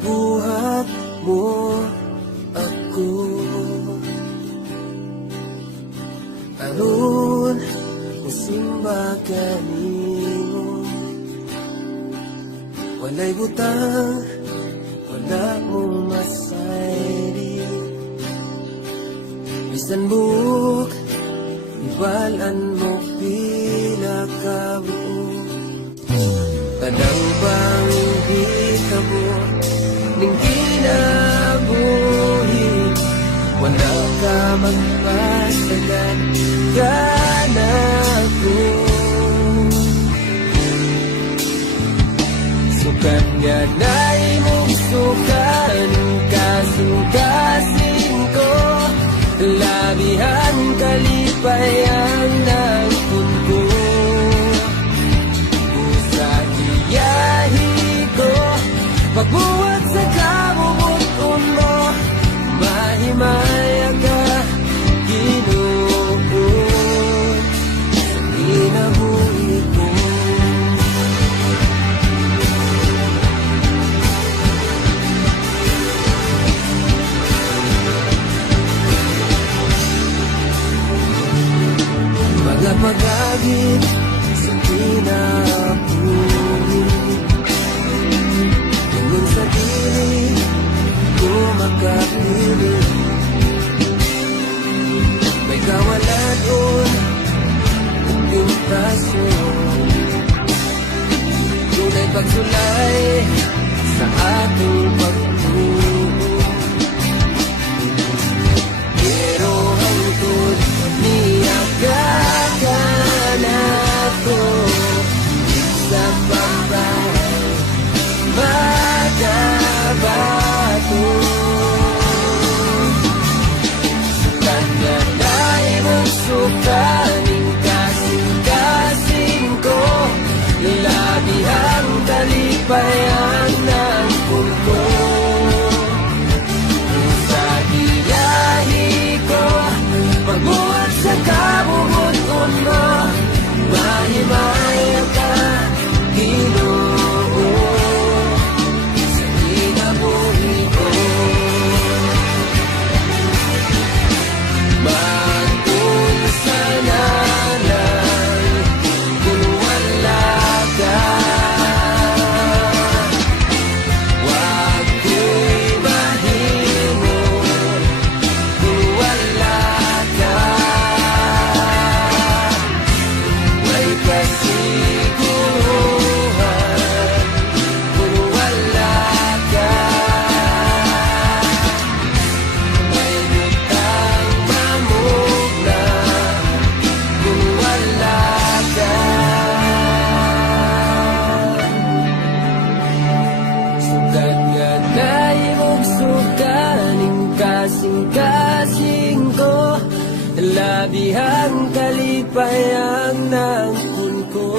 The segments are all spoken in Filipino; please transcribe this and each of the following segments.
Buhat mo ako aron musimba kanimo. Walay butang, wala mong masayri. Bisan buok, iwalan mo pila ka buok. Tanang bang hindi ka buok ning kinabuhi, wala ka magpasagan kanako. Sukat nga na imong sukan, kasing-kasing ko, labihan kalipayan ng pundo. Sa iyahi ko, pagbuhat sa kabubuton mo, mahimaya ka, Ginoo, sa kinabuhi ko. Mga pag-agit sa kinabuhi, tungkol sa dili ko makapili. May kawalan at tentasyon, tunay pagsulay sa ating pagtuo. Pero hangtod niya kakanako sa pambahay magabato. Sukat nga na imong sukaning kasing-kasing ko, labihan kalipayan ng pulko. Sa biyahe ko, pagbuhat sa kabubuton mo, mahimaya ka, Ginoo, sa kinabuhi ko. Mag-unsa na lang kung wala ka. Wag ko'y mahimo kung wala ka. May kasiguruhan kung wala ka. May butang mamugna kung wala ka. Sukat nga na imong sukaning kasing-kasing ko, labihan kalipayan ng pulko.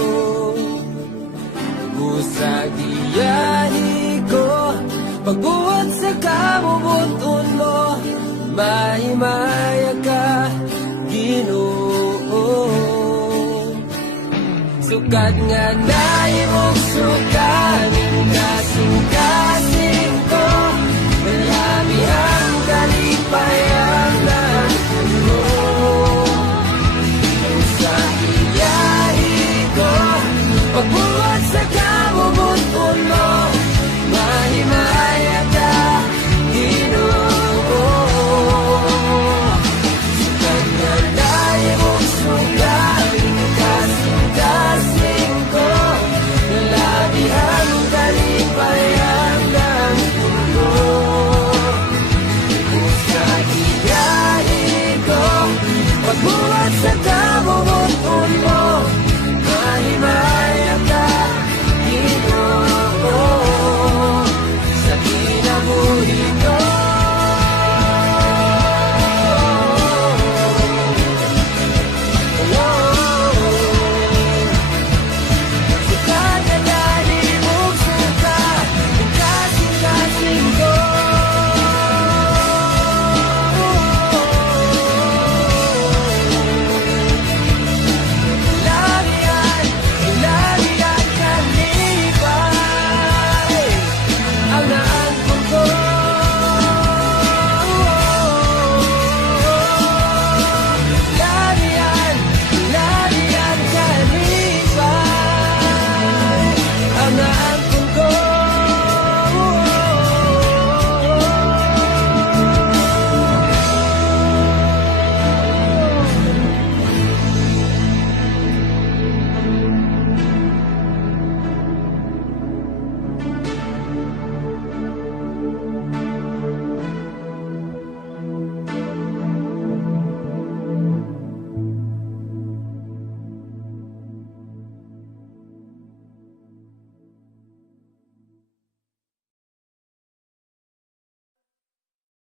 Busag iyahi ko, pagbuhat sa kabubuton mo, mahimaya ka, Ginoo. Sukat nga na imong sukaning